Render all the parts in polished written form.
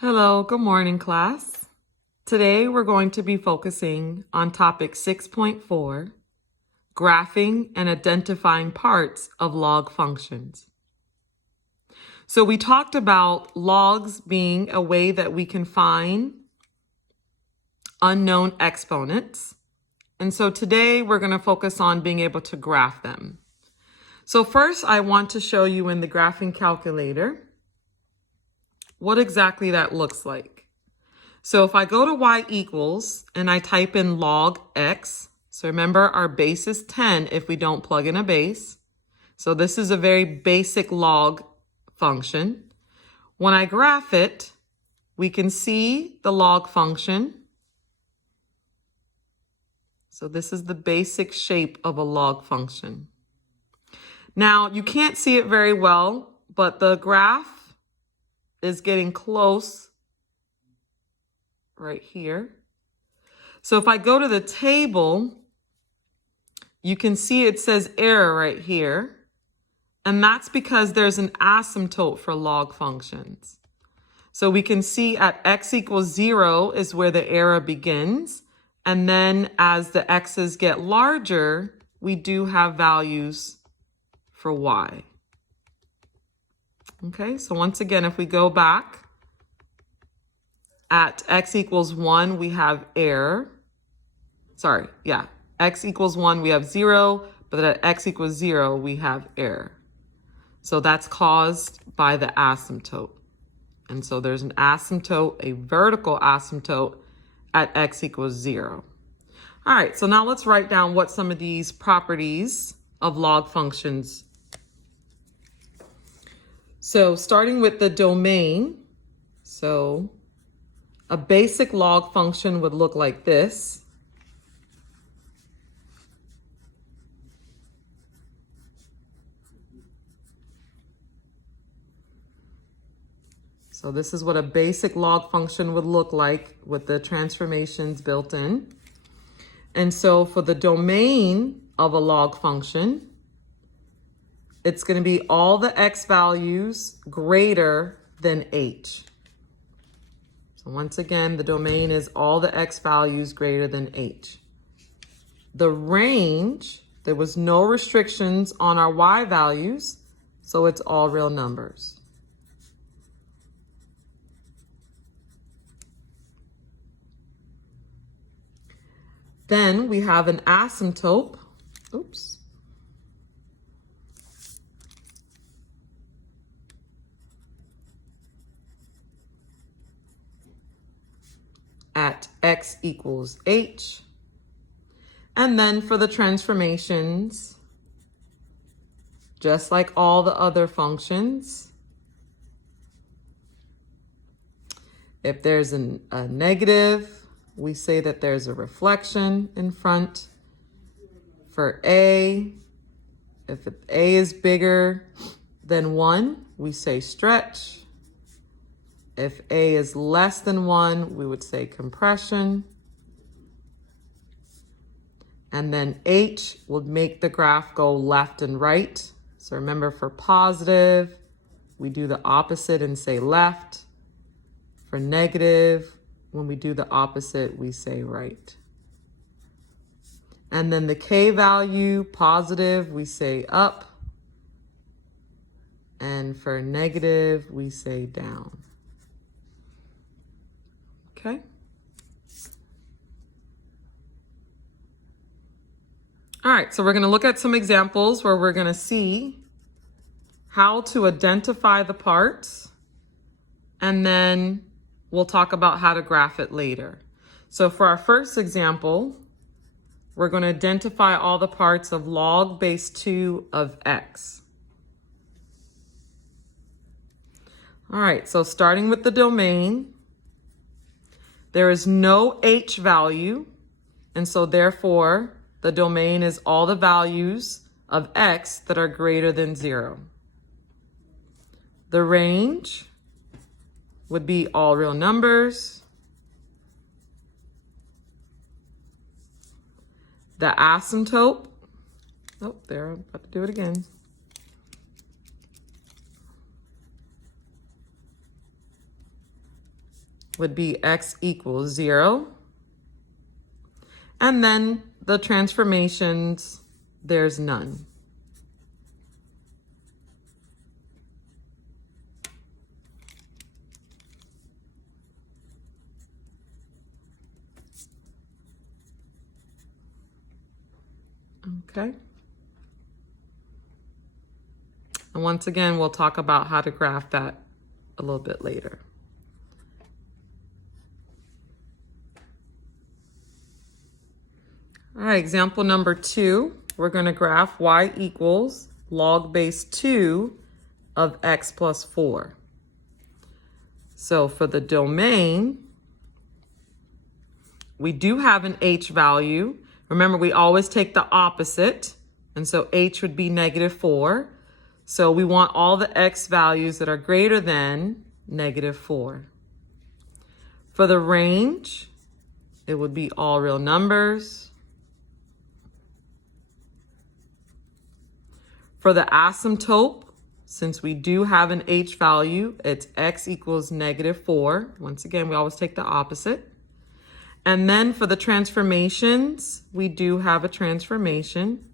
Hello, good morning, class. Today we're going to be focusing on topic 6.4, graphing and identifying parts of log functions. So we talked about logs being a way that we can find unknown exponents. And so today we're going to focus on being able to graph them. So first I want to show you in the graphing calculator what exactly that looks like. So if I go to y equals and I type in log x, so remember our base is 10 if we don't plug in a base. So this is a very basic log function. When I graph it, we can see the log function. So this is the basic shape of a log function. Now you can't see it very well, but the graph is getting close right here. So if I go to the table, you can see it says error right here. And that's because there's an asymptote for log functions. So we can see at x equals 0 is where the error begins. And then as the x's get larger, we do have values for y. Okay, so once again, if we go back, at x equals 1, we have error. X equals 1, we have 0, but at x equals 0, we have error. So that's caused by the asymptote. And so there's an asymptote, a vertical asymptote at x equals 0. All right, so now let's write down what some of these properties of log functions. So starting with the domain, so a basic log function would look like this. So this is what a basic log function would look like with the transformations built in. And so for the domain of a log function, it's going to be all the x values greater than h. So once again, the domain is all the x values greater than h. The range, there was no restrictions on our y values, so it's all real numbers. Then we have an asymptote. Oops. At x equals h. And then for the transformations, just like all the other functions, if there's a negative, we say that there's a reflection in front. For a, if a is bigger than 1, we say stretch. If a is less than 1, we would say compression. And then h would make the graph go left and right. So remember, for positive, we do the opposite and say left. For negative, when we do the opposite, we say right. And then the k value, positive, we say up. And for negative, we say down. Okay? All right, so we're going to look at some examples where we're going to see how to identify the parts, and then we'll talk about how to graph it later. So for our first example, we're going to identify all the parts of log base 2 of x. All right, so starting with the domain, there is no h value, and so therefore the domain is all the values of x that are greater than 0. The range would be all real numbers. The asymptote, oh, there, I'm about to do it again. would be x equals 0. And then the transformations, there's none. Okay. And once again, we'll talk about how to graph that a little bit later. All right, example number 2, we're going to graph y equals log base 2 of x plus 4. So for the domain, we do have an h value. Remember, we always take the opposite, and so h would be -4. So we want all the x values that are greater than -4. For the range, it would be all real numbers. For the asymptote, since we do have an h value, it's x equals -4. Once again, we always take the opposite. And then for the transformations, we do have a transformation.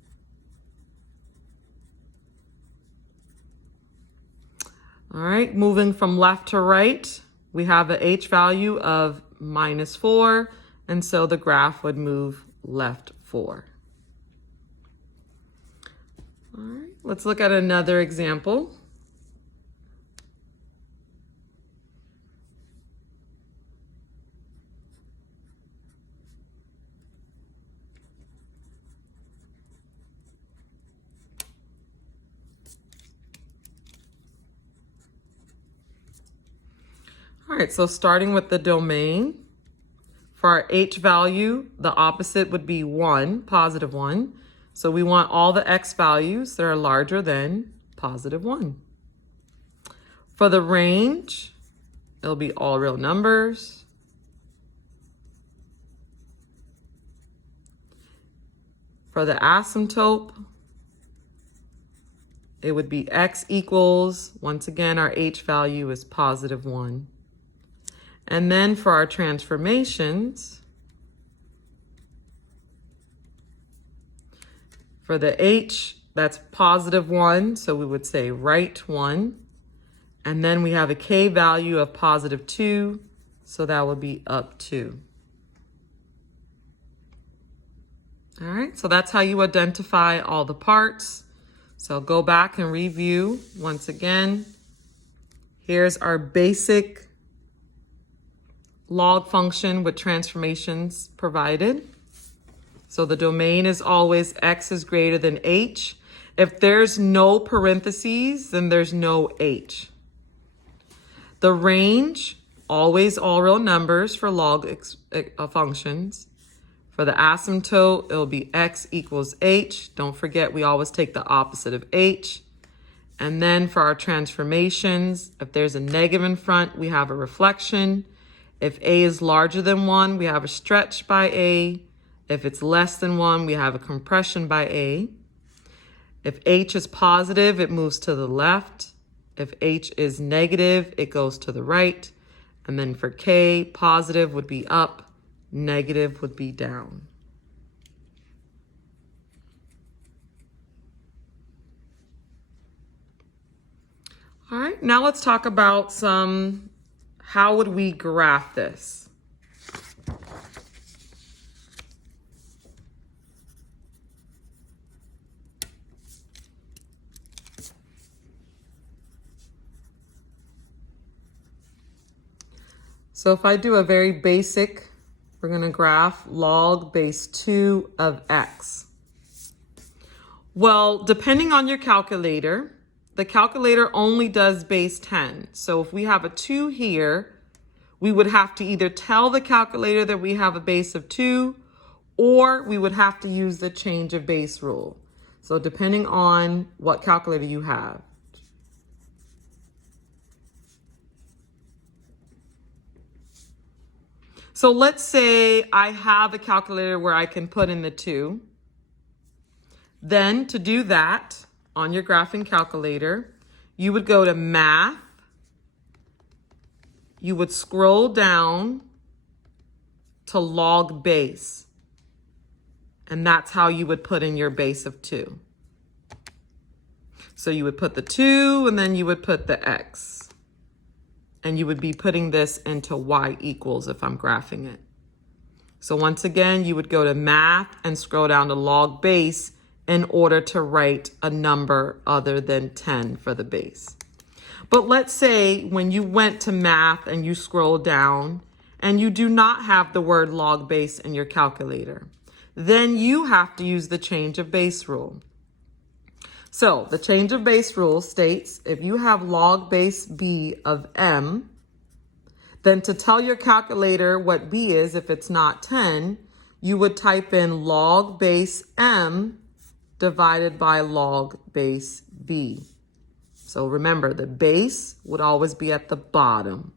All right, moving from left to right, we have an h value of -4, and so the graph would move left 4. All right, let's look at another example. All right, so starting with the domain, for our h value, the opposite would be 1, +1. So we want all the x values that are larger than +1. For the range, it'll be all real numbers. For the asymptote, it would be x equals, once again, our h value is +1. And then for our transformations, for the h, that's +1, so we would say right 1. And then we have a k value of +2, so that would be up 2. All right, so that's how you identify all the parts. So go back and review once again. Here's our basic log function with transformations provided. So the domain is always x is greater than h. If there's no parentheses, then there's no h. The range, always all real numbers for log functions. For the asymptote, it'll be x equals h. Don't forget, we always take the opposite of h. And then for our transformations, if there's a negative in front, we have a reflection. If a is larger than 1, we have a stretch by a. If it's less than 1, we have a compression by a. If h is positive, it moves to the left. If h is negative, it goes to the right. And then for k, positive would be up, negative would be down. All right, now let's talk about how would we graph this? So if I do a very basic, we're going to graph log base 2 of x. Well, depending on your calculator, the calculator only does base 10. So if we have a 2 here, we would have to either tell the calculator that we have a base of 2, or we would have to use the change of base rule. So depending on what calculator you have. So let's say I have a calculator where I can put in the 2. Then to do that on your graphing calculator, you would go to Math, you would scroll down to log base. And that's how you would put in your base of 2. So you would put the 2 and then you would put the x. And you would be putting this into y equals if I'm graphing it. So once again, you would go to math and scroll down to log base in order to write a number other than 10 for the base. But let's say when you went to math and you scroll down and you do not have the word log base in your calculator, then you have to use the change of base rule. So the change of base rule states if you have log base b of m, then to tell your calculator what b is, if it's not 10, you would type in log base m divided by log base b. So remember, the base would always be at the bottom.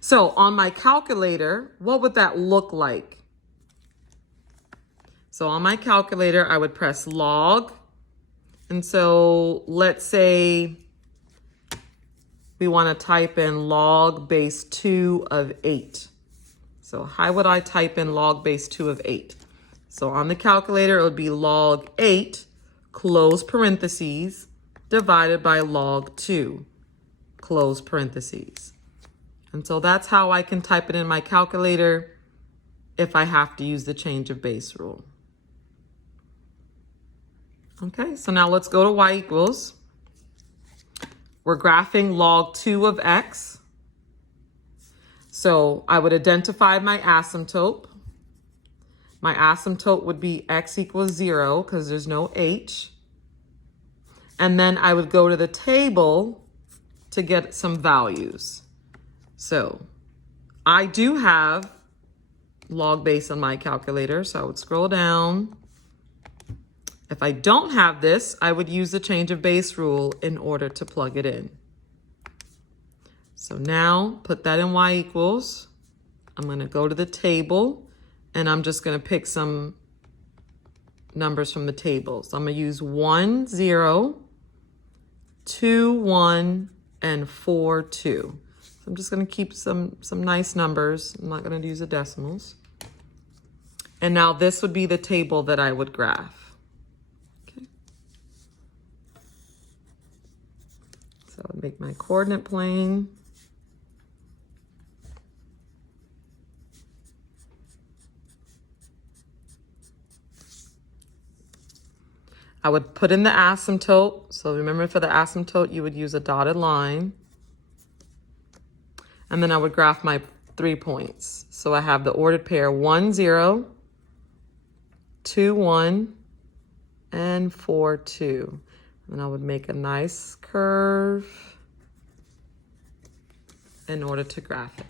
So on my calculator, what would that look like? So on my calculator, I would press log. And so let's say we want to type in log base 2 of 8. So how would I type in log base 2 of 8? So on the calculator, it would be log 8, close parentheses, divided by log 2, close parentheses. And so that's how I can type it in my calculator if I have to use the change of base rule. Okay, so now let's go to y equals. We're graphing log 2 of x. So I would identify my asymptote. My asymptote would be x equals 0 because there's no h. And then I would go to the table to get some values. So I do have log base on my calculator, so I would scroll down. If I don't have this, I would use the change of base rule in order to plug it in. So now put that in y equals. I'm going to go to the table and I'm just going to pick some numbers from the table. So I'm going to use 1, 0, 2, 1, and 4, 2. So I'm just going to keep some nice numbers. I'm not going to use the decimals. And now this would be the table that I would graph. So I would make my coordinate plane. I would put in the asymptote. So remember, for the asymptote, you would use a dotted line. And then I would graph my 3 points. So I have the ordered pair 1, 0, 2, 1, and 4, 2. And I would make a nice curve in order to graph it.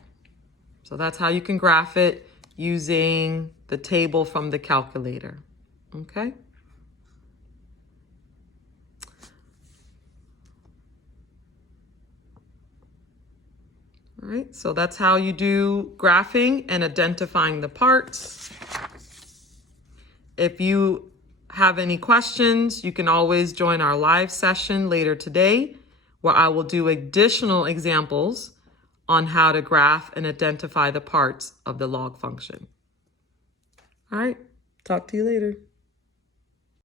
So that's how you can graph it using the table from the calculator. Okay? All right, so that's how you do graphing and identifying the parts. If you have any questions, you can always join our live session later today, where I will do additional examples on how to graph and identify the parts of the log function. All right, talk to you later.